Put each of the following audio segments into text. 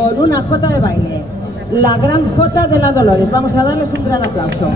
por una jota de baile. La gran jota de la Dolores. Vamos a darles un gran aplauso.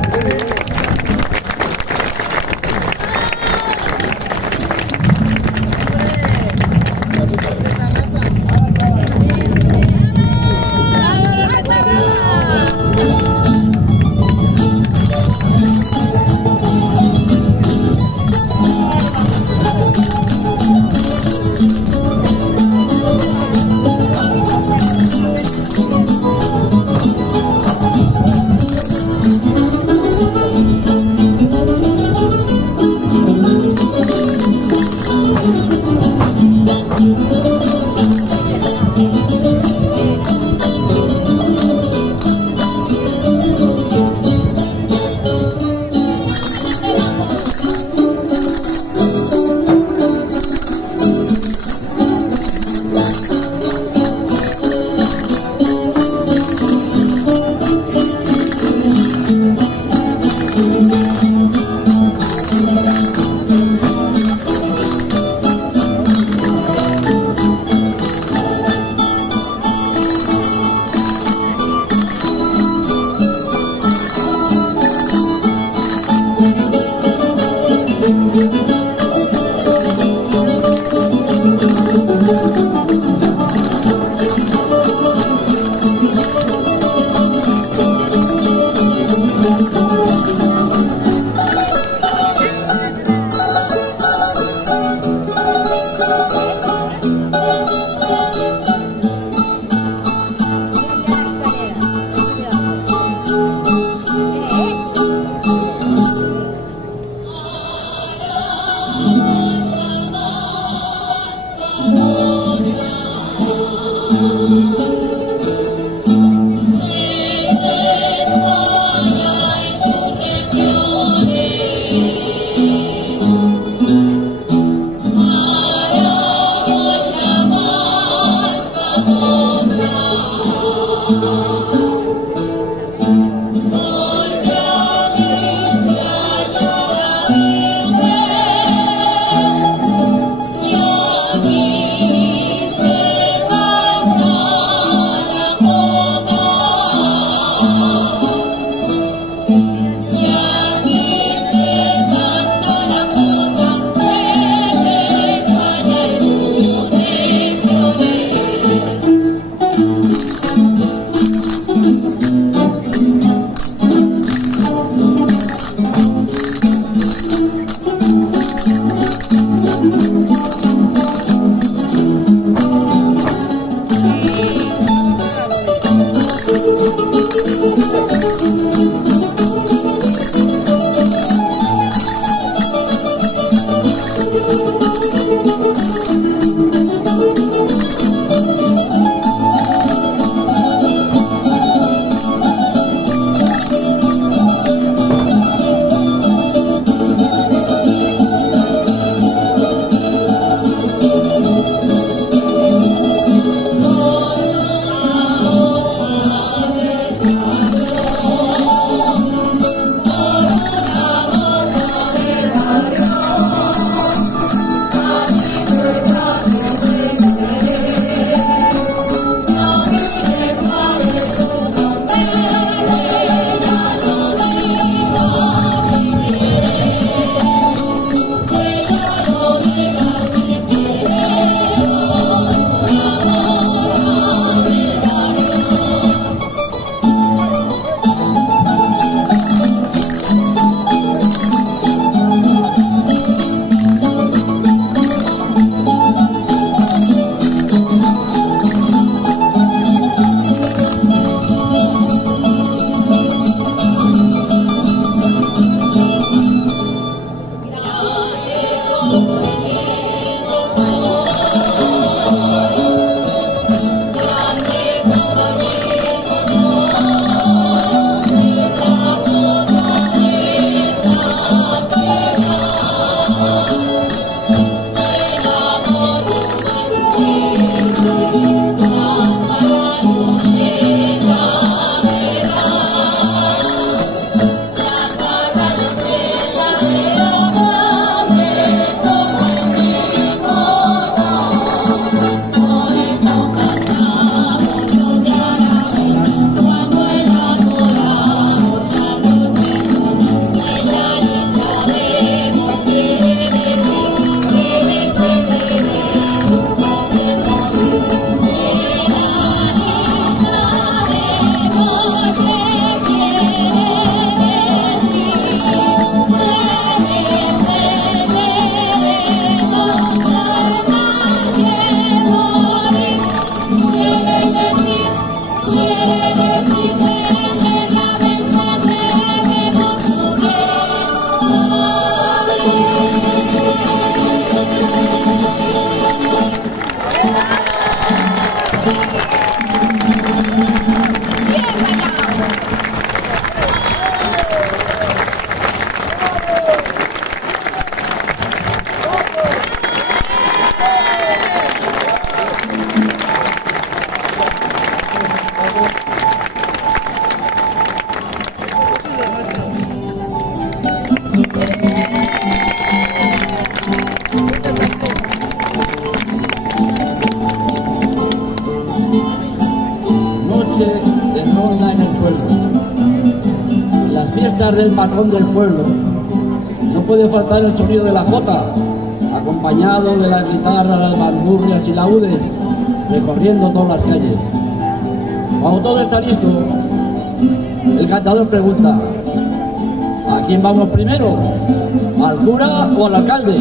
fiestas del patrón del pueblo no puede faltar el sonido de la jota, acompañado de las guitarras, las bandurrias y laúdes, recorriendo todas las calles. Cuando todo está listo, el cantador pregunta: ¿a quién vamos primero? ¿Al cura o al alcalde?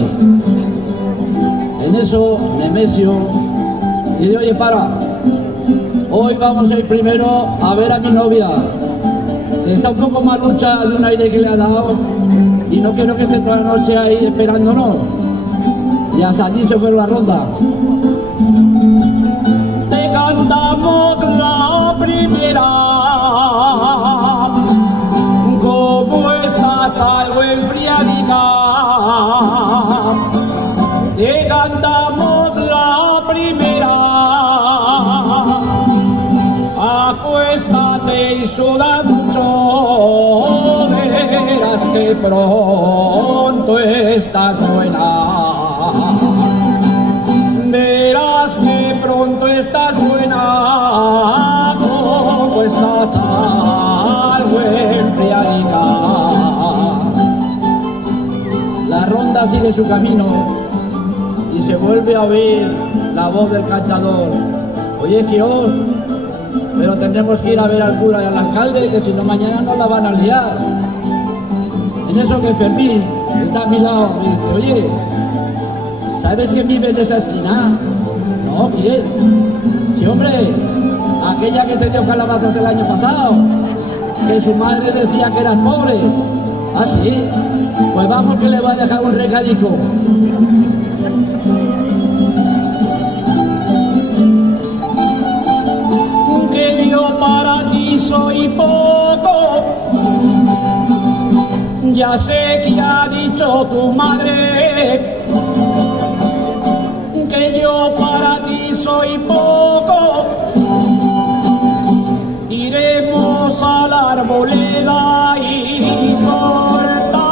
En eso Nemesio dice: oye, para, hoy vamos a ir primero a ver a mi novia, que está un poco malucha de un aire que le ha dado y no quiero que esté toda la noche ahí esperándonos. Y hasta allí se fue la ronda. Te cantamos la primera, ¿cómo estás? Algo enfriadica. Te cantamos la primera, acuéstate y suda mucho, verás que pronto estás buena. Verás que pronto estás buena, como estás algo enfriadica. La ronda sigue su camino y se vuelve a oír la voz del cantador: oye, Quirós, pero tendremos que ir a ver al cura y al alcalde, que si no mañana nos la van a liar. En eso que Fermín está a mi lado y dice: oye, ¿sabes quién vive en esa esquina? No, ¿quién? Sí, hombre, aquella que te dio calabazas el año pasado, que su madre decía que eras pobre. ¿Ah, sí? Pues vamos, que le va a dejar un recadico. Que yo para ti soy poco, ya sé que ha dicho tu madre, que yo para ti soy poco. Iremos a la arboleda y cortaremos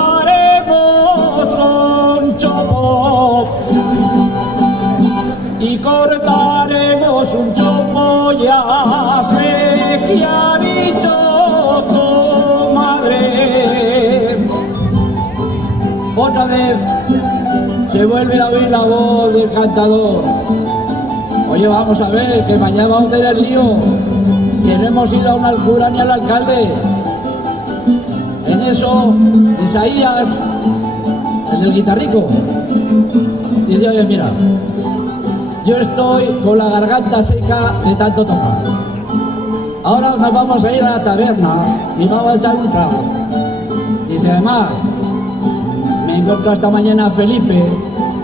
un chopo, y cortaremos un chopo, ya sé que ha dicho tu madre. Otra vez se vuelve a oír la voz del cantador: oye, vamos a ver, que mañana vamos a tener lío, que no hemos ido aún al cura ni al alcalde. En eso Isaías, el del guitarrico, dice: oye, mira, yo estoy con la garganta seca de tanto tocar. Ahora nos vamos a ir a la taberna y vamos a echar un trago. Dice: además, me encontró esta mañana a Felipe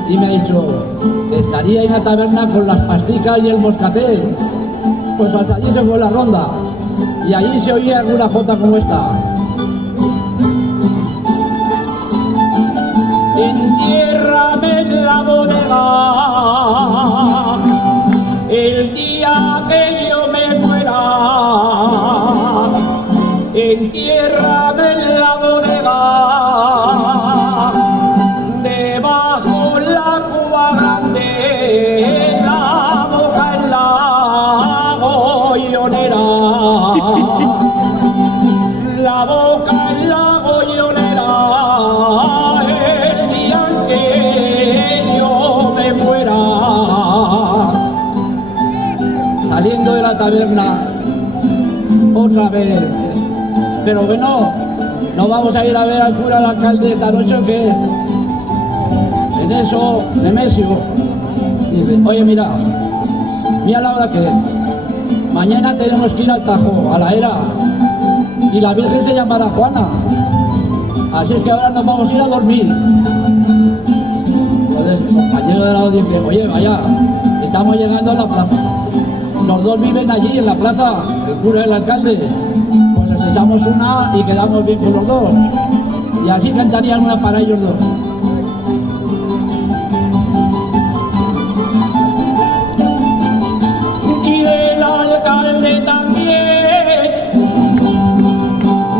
y me ha dicho que estaría en la taberna con las pasticas y el moscatel. Pues hasta allí se fue la ronda y allí se oía alguna jota como esta: entiérrame en la bodega el día que yo me muera, entiérrame en la bodega debajo la cuba grande, la boca en la gollonera, la boca en la gollonera, el día que yo me muera. Saliendo de la taberna otra vez: pero bueno, ¿no vamos a ir a ver al cura, al alcalde esta noche o qué? En eso Nemesio dice: oye, mira la hora que mañana tenemos que ir al Tajo, a la era, y la Virgen se llamará Juana, así es que ahora nos vamos a ir a dormir. Entonces el compañero de lado dice: oye, vaya, estamos llegando a la plaza, los dos viven allí en la plaza, el cura y el alcalde, pues les echamos una y quedamos bien con los dos, y así cantarían una para ellos dos. Y del alcalde también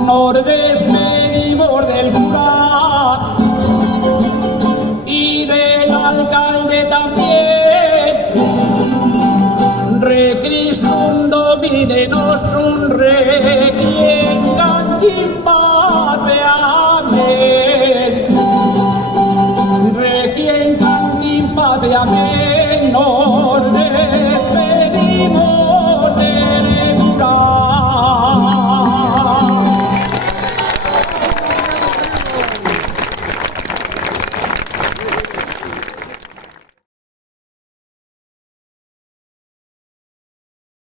nos despedimos del cura, y del alcalde también: Re Christum Domine nostrum, Requiem cantim